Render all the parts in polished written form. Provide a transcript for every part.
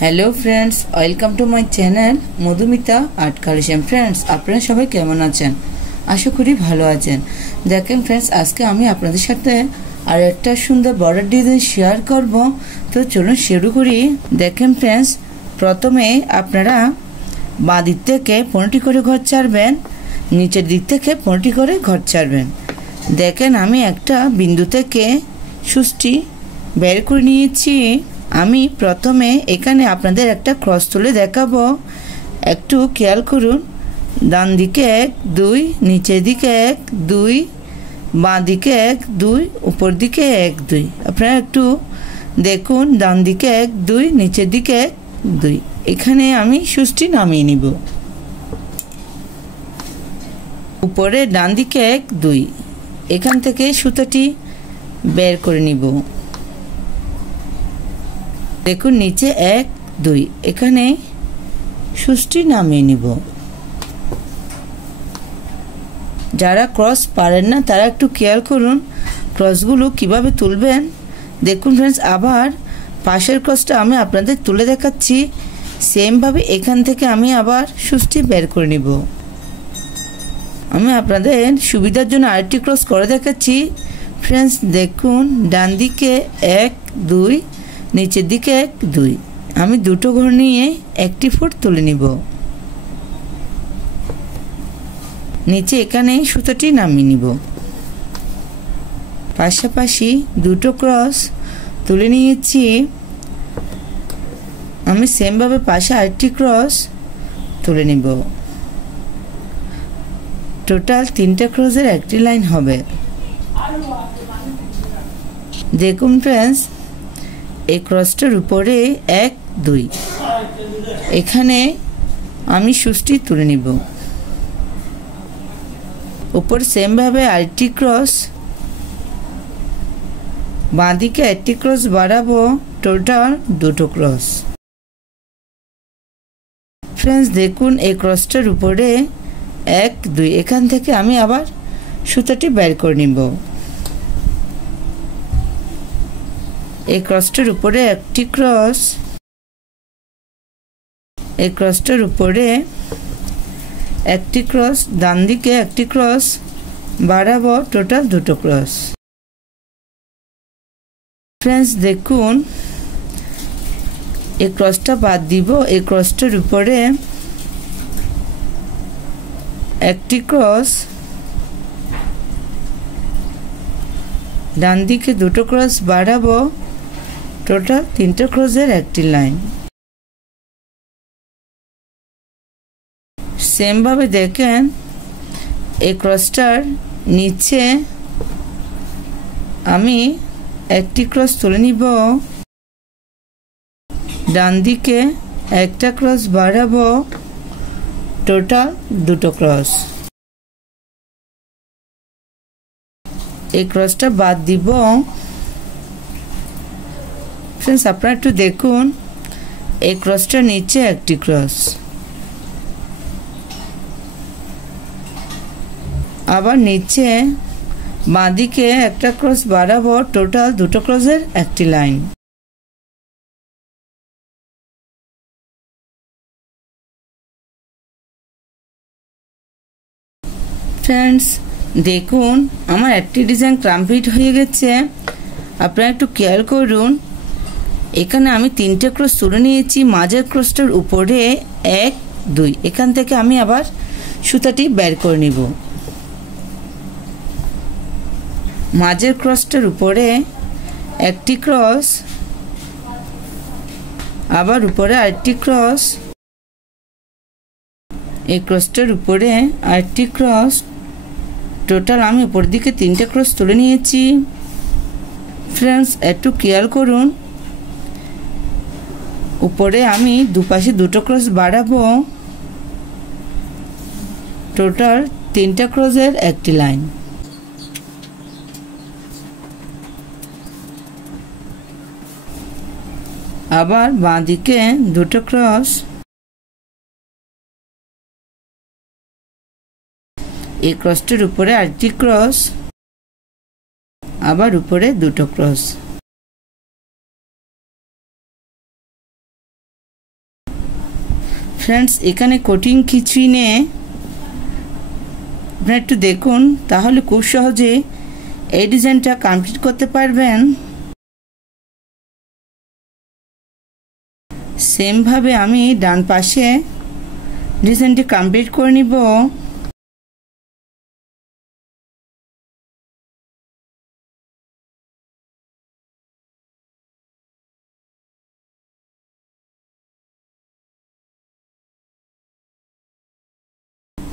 Hello friends welcome to my channel Madhumita art collection. Friends आपनारा सबाई केमन आছেন? आशा करी भालो आছেন। देखें फ्रेंड्स आज के आमी आपनादेर साथे आर एकटा सुंदर बॉर्डर डिजाइन शेयर करब। तो चलुन शुरू करी। देखें फ्रेंड्स प्रथमे आपनारा बाँ दिक थेके 15टी करे घर छाड़बेन, नीचेर दिक थेके 15टी करे घर छाड़बेन। देखें आमी एकटा बिंदु थेके सुचटी बेर करे निয়েছি। আমি প্রথমে এখানে আপনাদের একটা ক্রস তুলে দেখাবো। একটু খেয়াল করুন, ডান দিকে 1 2, নিচের দিকে 1 2, বাঁ দিকে 1 2, উপর দিকে 1 2। আপনারা একটু দেখুন, ডান দিকে 1 2, নিচের দিকে 1 2। এখানে আমি সুচটি নামিয়ে নিব। উপরে ডান দিকে 1 2, এখান থেকে সুতাটি বের করে নিব। देखो नीचे 1 2, এখানে সুচটি নামিয়ে নিব। যারা ক্রস পারেন না তারা একটু খেয়াল করুন ক্রসগুলো কিভাবে তুলবেন। দেখুন ফ্রেন্ডস আবার পাশের ক্রসটা আমি আপনাদের তুলে দেখাচ্ছি। সেম ভাবে এখান থেকে আমি আবার সুচটি বের করে নিব। আমি আপনাদের সুবিধার জন্য আরেকটি ক্রস করে দেখাচ্ছি। ফ্রেন্ডস দেখুন ডান দিকে 1 2, नीचे दिके 1 2, আমি দুটো ঘর নিয়ে একটি ফুট তুলে নিব। নিচে এখানে সুতাটি নামিয়ে নিব। পাশাপাশি দুটো ক্রস তুলে নিয়েছি। আমি সেম ভাবে পাশে আরেকটি ক্রস তুলে নিব। টোটাল 3টা ক্রসের একটি লাইন হবে। দেখুন ফ্রেন্ডস এই ক্রসটার উপরে 1 2, এখানে আমি সুচটি তুলে নিব। উপর সেম ভাবে আরেকটি ক্রস, বাঁ দিকে একটি ক্রস বাড়াবো, টোটাল দুটো ক্রস। ফ্রেন্ডস দেখুন এই ক্রসটার উপরে 1 2, এখান থেকে আমি আবার সুতাটি বের করে নিব। এই ক্রসটার উপরে একটি ক্রস, এই ক্রসটার উপরে একটি ক্রস, ডান দিকে একটি ক্রস বাড়াবো, টোটাল দুটো ক্রস। ফ্রেন্ডস দেখুন এই ক্রসটা বাদ দিব। এই ক্রসটার উপরে একটি ক্রস, ডান দিকে দুটো ক্রস বাড়াবো, টোটাল 3টা ক্রসের একটি লাইন। সেম ভাবে দেখেন এই ক্রসটার নিচে আমি একটি ক্রস তুলে নিব, ডান দিকে একটা ক্রস বাড়াবো, টোটাল দুটো ক্রস। এই ক্রসটা বাদ দিব। ফ্রেন্ডস আপনারা একটু দেখুন এই ক্রসটার নিচে একটি ক্রস, আবার নিচে বাঁ দিকে একটা ক্রস বাড়াবো, টোটাল দুটো ক্রসের একটি লাইন। ফ্রেন্ডস দেখুন আমার একটি ডিজাইন কমপ্লিট হয়ে গেছে। আপনারা একটু খেয়াল করুন এখানে আমি 3টে ক্রস তুলে নিয়েছি। মাঝের ক্রসটার উপরে 1 2, এখান থেকে আমি আবার সুতাটি বের করে নিব। মাঝের ক্রসটার উপরে একটি ক্রস, আবার উপরে আরেকটি ক্রস, এই ক্রসটার উপরে আরেকটি ক্রস, টোটাল আমি উপর দিকে 3টে ক্রস তুলে নিয়েছি। ফ্রেন্ডস একটু খেয়াল করুন উপরে আমি দুপাশে দুটো ক্রস বাড়াবো, টোটাল 3টা ক্রসের একটি লাইন। আবার বাঁ দিকে দুটো ক্রস, এই ক্রসটার উপরে আরেকটি ক্রস, আবার উপরে দুটো ক্রস। फ्रेंड्स এখানে কোটিং কিছুই নেই আপনারা একটু দেখুন তাহলে খুব সহজে এই ডিজাইনটা কমপ্লিট করতে পারবেন সেম ভাবে আমি ডান পাশে ডিজাইনটি কমপ্লিট করে নিব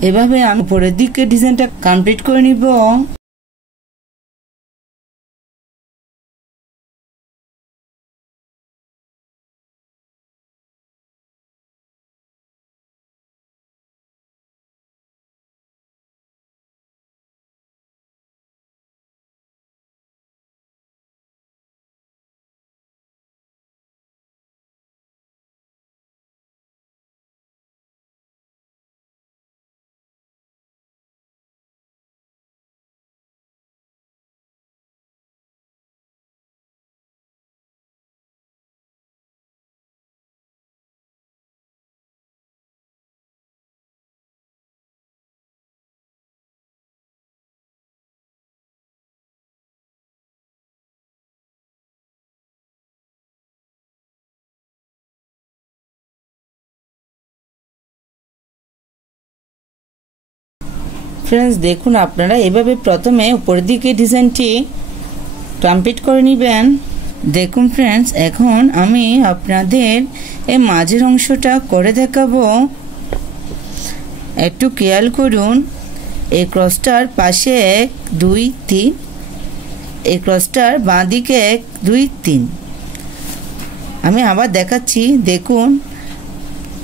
এভাবে আমি উপরের দিকে ডিজাইনটা কমপ্লিট করে নিব फ्रेंड्स देखুন আপনারা এভাবে প্রথমে উপরের দিকে ডিজাইনটি কমপ্লিট করে নেবেন দেখুন फ्रेंड्स এখন আমি আপনাদের এই মাঝের অংশটা করে দেখাবো একটু খেয়াল করুন এই ক্রসটার পাশে 1 2 3 এই ক্রসটার বাঁ দিকে 1 2 3 আমি আবার দেখাচ্ছি দেখুন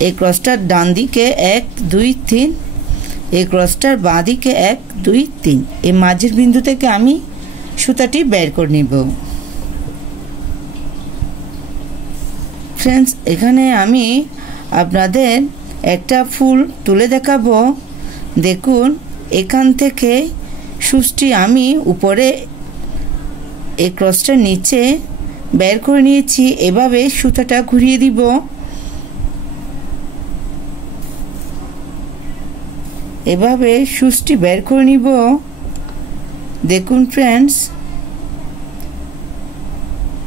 এই ক্রসটার ডান দিকে 1 2 3 এই ক্রসটার বাঁ দিকে 1 2 3 এই মাঝের বিন্দু থেকে আমি সুতাটি বের করে নিব फ्रेंड्स এখানে আমি আপনাদের একটা ফুল তুলে দেখাবো দেখুন এখান থেকে সুচটি আমি উপরে এই ক্রসটার নিচে বের করে নিয়েছি এভাবে সুতাটা ঘুরিয়ে দিব এভাবে সুচটি বের করে নিব দেখুন फ्रेंड्स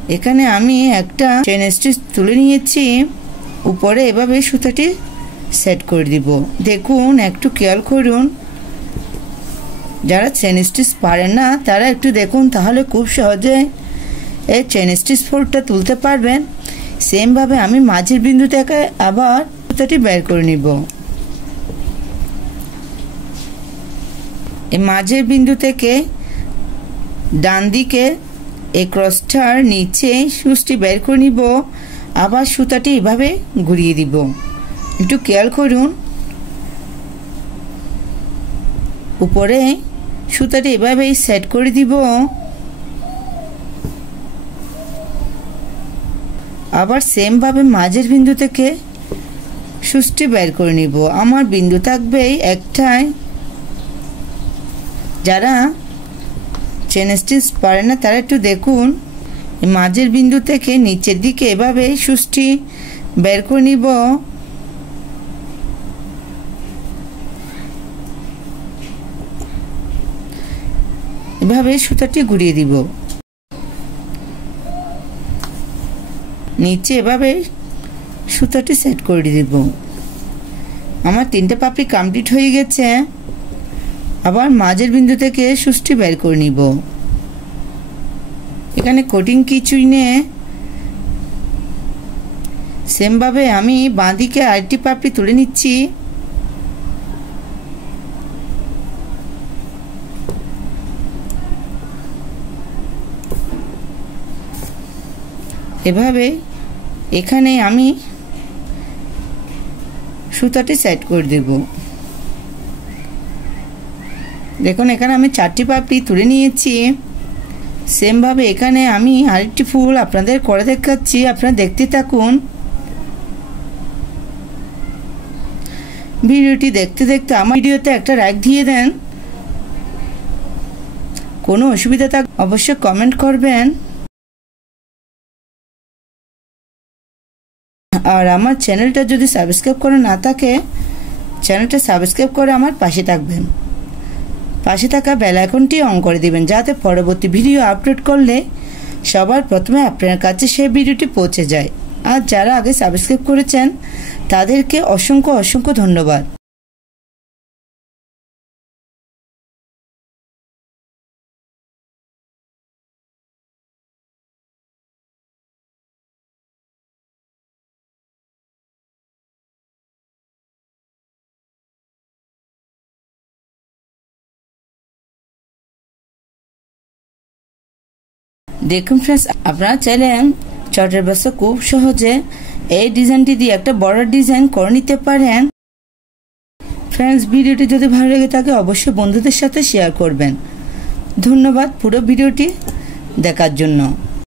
এখানে আমি একটা চেইন স্টিচ তুলে নিয়েছি উপরে এভাবে সুতাটি সেট করে দিব দেখুন একটু খেয়াল করুন যারা চেইন স্টিচ পারেন না তারা একটু দেখুন তাহলে খুব সহজে এই চেইন স্টিচ ফোল্ডটা তুলতে পারবেন সেম ভাবে আমি মাঝের বিন্দু থেকে আবার সুতাটি বের করে নিব এই মাঝের বিন্দু থেকে ডান দিকে এই ক্রসটার নিচে সুচটি বের করে নিব আবার সুতাটি এভাবে ঘুরিয়ে দিব একটু খেয়াল করুন উপরে সুতাটি এভাবে সেট করে দিব আবার সেম ভাবে মাঝের বিন্দু থেকে সুচটি বের করে নিব আমার বিন্দু থাকবে একটাই যারা চেইন স্টিচ পারে না তারা একটু দেখুন মাঝের বিন্দু থেকে নিচের দিকে এভাবে সুচটি বের করে নিব এভাবে সুতাটি ঘুরিয়ে দিব নিচে এভাবে সুতাটি সেট করে দিব আমার তিনটা পাপড়ি কমপ্লিট হয়ে গেছে আবার মাঝের বিন্দু থেকে সুচটি বের করে নিব এখানে কোটিং কিছুই নেই সেম ভাবে আমি বাঁ দিকে আরেকটি পাপড়ি তুলে নিচ্ছি এভাবে এখানে আমি সুতাটি সেট করে দেব দেখুন এখানে আমি চারটি পাপড়ি তুলে নিয়েছি সেম ভাবে এখানে আমি আরেকটি ফুল আপনাদের করে দেখাচ্ছি আপনারা দেখতে থাকুন ভিডিওটি দেখতে দেখতে আমার ভিডিওতে একটা লাইক দিয়ে দেন কোনো অসুবিধা থাকলে অবশ্যই কমেন্ট করবেন আর আমার চ্যানেলটা যদি সাবস্ক্রাইব করে না থাকে চ্যানেলটা সাবস্ক্রাইব করে আমার পাশে থাকবেন, পাশে থাকা বেল আইকনটি অন করে দিবেন যাতে পরবর্তী ভিডিও আপলোড করলে সবার প্রথমে আপনার কাছে সেই ভিডিওটি পৌঁছে যায়। আর যারা আগে সাবস্ক্রাইব করেছেন তাদেরকে অসংখ্য অসংখ্য ধন্যবাদ। দেখুন ফ্রেন্ডস, আপনারা চাইলে চটের ব্যবসা খুব সহজে এই ডিজাইনটি দিয়ে একটা বড় ডিজাইন করে নিতে পারেন। ফ্রেন্ডস, ভিডিওটি যদি ভালো লেগে থাকে অবশ্যই বন্ধুদের সাথে শেয়ার করবেন। ধন্যবাদ পুরো ভিডিওটি দেখার জন্য।